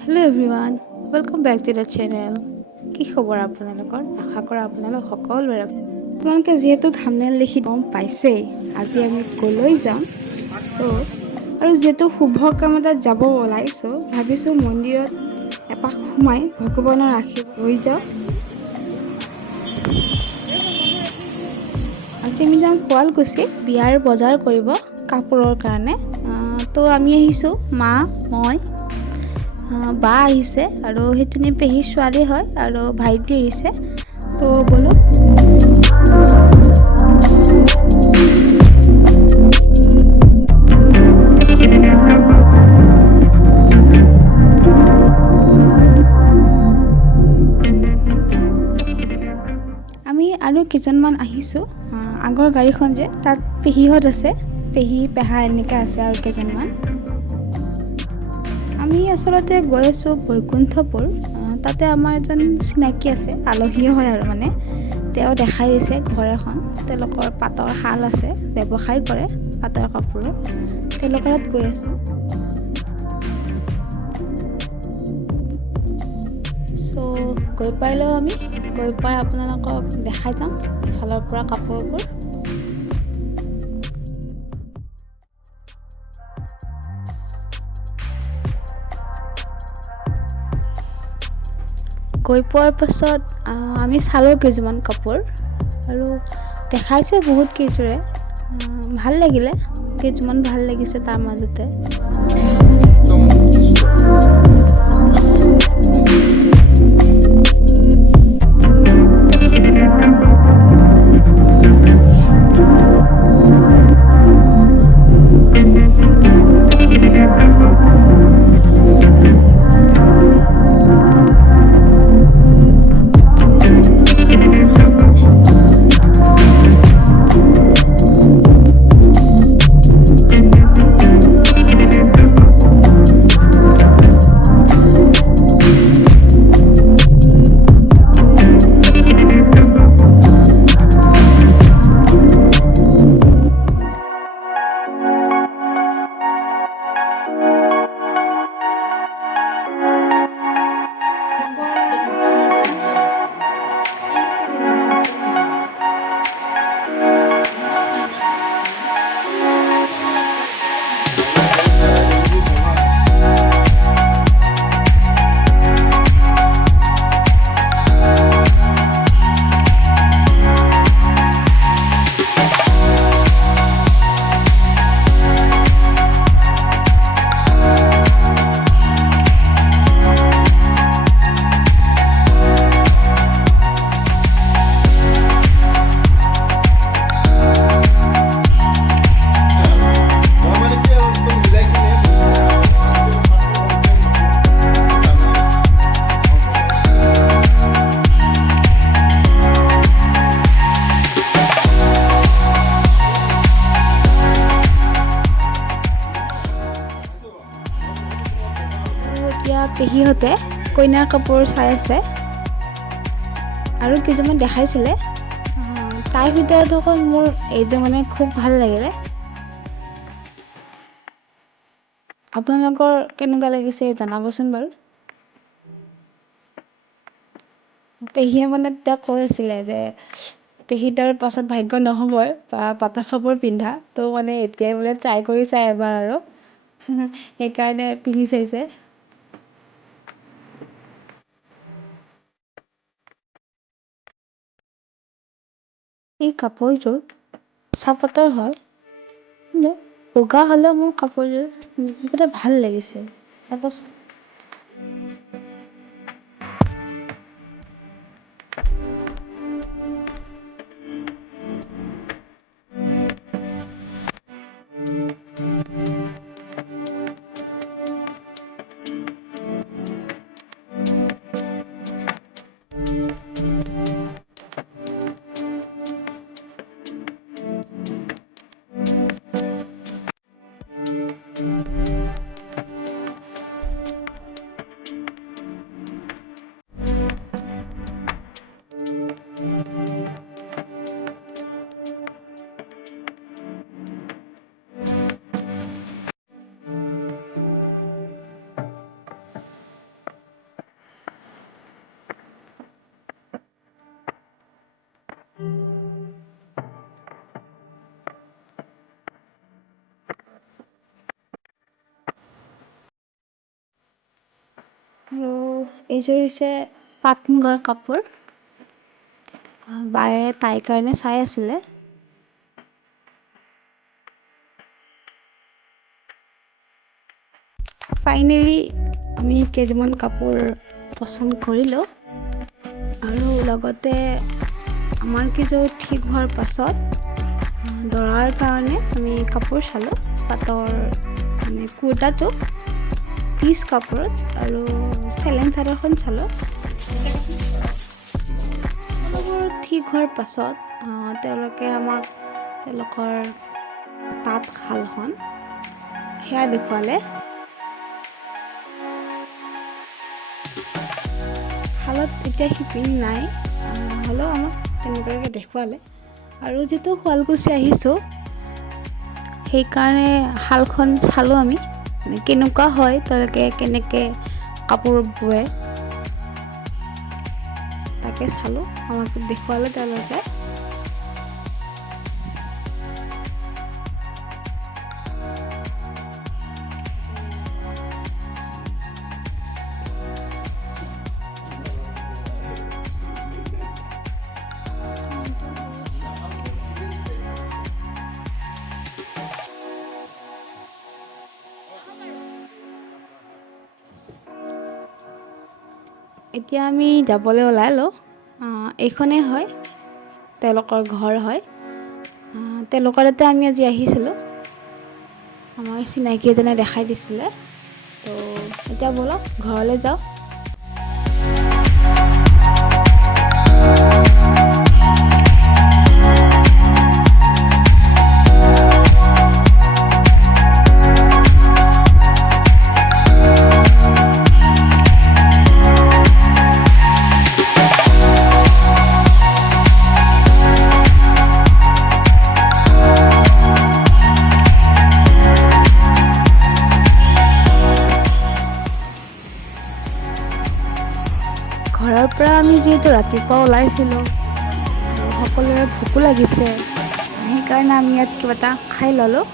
Hello' everyone, welcome back to the channel. কি খবৰ আপোনালোকৰ? আশা কৰা আপোনালোক সকলোৰে। আপোনালোকে যিহেতু থাম্বনেইল দেখি গম পাইছেই, আজি আমি ক'লৈ যাম। আৰু যিহেতু শুভ কাম এটাত যাব ওলাইছোঁ, ভাবিছোঁ মন্দিৰত এপাক সোমাই ভগৱানৰ আশীৰ্বাদ লৈ যাওঁ। আজি আমি যাম শুৱালকুছি বিয়াৰ বজাৰ কৰিব কাপোৰৰ কাৰণে। তো আমি আহিছোঁ, মা, মই, বা আহিছে আৰু সেইজনী পেহীৰ ছোৱালী হয় আৰু ভাইটি আহিছে। তো ব'লো। আমি আৰু কেইজনমান আহিছোঁ। আগৰ গাড়ীখন যে তাত পেহীহঁত আছে, পেহী পেহা এনেকৈ আছে আৰু কেইজনমান। আমি আচলতে গৈ আছোঁ বৈকুণ্ঠপুৰ। তাতে আমাৰ এজন চিনাকি আছে, আলহীও হয় আৰু মানে তেওঁ দেখাই দিছে ঘৰ এখন। তেওঁলোকৰ পাটৰ শাল আছে, ব্যৱসায় কৰে পাটৰ কাপোৰৰ। তেওঁলোকৰ তাত গৈ আছোঁ। চ' গৈ পাইলেও আমি গৈ পাই আপোনালোকক দেখাই যাম ইফালৰ পৰা কাপোৰবোৰ। গৈ পোৱাৰ পাছত আমি চালোঁ কেইযোৰমান কাপোৰ আৰু দেখাইছে বহুত কেইযোৰে। ভাল লাগিলে, কেইযোৰমান ভাল লাগিছে তাৰ মাজতে। এতিয়া পেহীহঁতে কইনাৰ কাপোৰ চাই আছে আৰু কেইযোৰমান দেখাইছিলে। তাৰ ভিতৰত অকল মোৰ এইযোৰ মানে খুব ভাল লাগিলে। আপোনালোকৰ কেনেকুৱা লাগিছে জনাবচোন বাৰু। পেহীয়ে মানে তেতিয়া কৈ আছিলে যে পেহীৰ পাছত ভাগ্য নহ'বই বা পাটৰ কাপোৰ পিন্ধা, তো মানে এতিয়াই বোলে ট্ৰাই কৰি চাই এবাৰ আৰু সেইকাৰণে পিন্ধি চাইছে। এই কাপোৰযোৰ কেঁচা পাটৰ হয়, কিন্তু বগা হ'লেও মোৰ কাপোৰযোৰ কিবা এটা ভাল লাগিছে। আৰু এইযোৰ হৈছে পাট মুগাৰ কাপোৰ। বায়ে তাইৰ কাৰণে চাই আছিলে। ফাইনেলি আমি কেইযোৰমান কাপোৰ পচন্দ কৰিলোঁ আৰু লগতে আমাৰ কেইযোৰ ঠিক হোৱাৰ পাছত দৰাৰ কাৰণে আমি কাপোৰ চালোঁ। পাটৰ মানে কুৰ্তাটো পিচ কাপোৰত আৰু চেলেং চাদৰখন চালোঁ। সকলোবোৰ ঠিক হোৱাৰ পাছত তেওঁলোকে আমাক তেওঁলোকৰ তাঁতশালখন সেয়া দেখুৱালে। শালত এতিয়া শিপিনী নাই, হ'লেও আমাক তেনেকুৱাকৈ দেখুৱালে। আৰু যিহেতু শুৱালকুছি আহিছোঁ সেইকাৰণে শালখন চালোঁ আমি, মানে কেনেকুৱা হয়, তেওঁলোকে কেনেকৈ কাপোৰ বোৱে তাকে চালোঁ, আমাক দেখুৱালে তেওঁলোকে। এতিয়া আমি যাবলৈ ওলালোঁ। এইখনেই হয় তেওঁলোকৰ ঘৰ হয়। তেওঁলোকৰ তাতে আমি আজি আহিছিলোঁ, আমাৰ চিনাকি এজনে দেখাই দিছিলে। তো এতিয়া ব'লক ঘৰলৈ যাওঁ। ঘৰৰ পৰা আমি যিহেতু ৰাতিপুৱা ওলাইছিলোঁ আৰু সকলোৰে ভোকো লাগিছে, সেইকাৰণে আমি ইয়াত কিবা এটা খাই ল'লোঁ।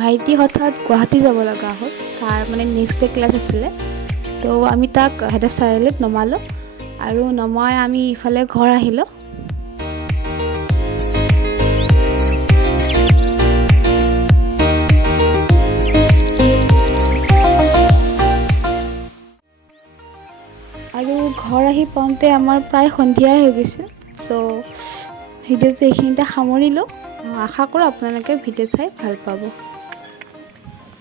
ভাইটি হঠাৎ গুৱাহাটী যাব লগা হ'ল, তাৰ মানে নেক্সট ডে ক্লাছ আছিলে। তো আমি তাক হেড চাৰিআলিত নমালোঁ আৰু নমাই আমি ইফালে ঘৰ আহিলোঁ। আৰু ঘৰ আহি পাওঁতে আমাৰ প্ৰায় সন্ধিয়াই হৈ গৈছিল। চ' ভিডিঅ'টো এইখিনিতে সামৰিলোঁ। আশা কৰোঁ আপোনালোকে ভিডিঅ' চাই ভাল পাব।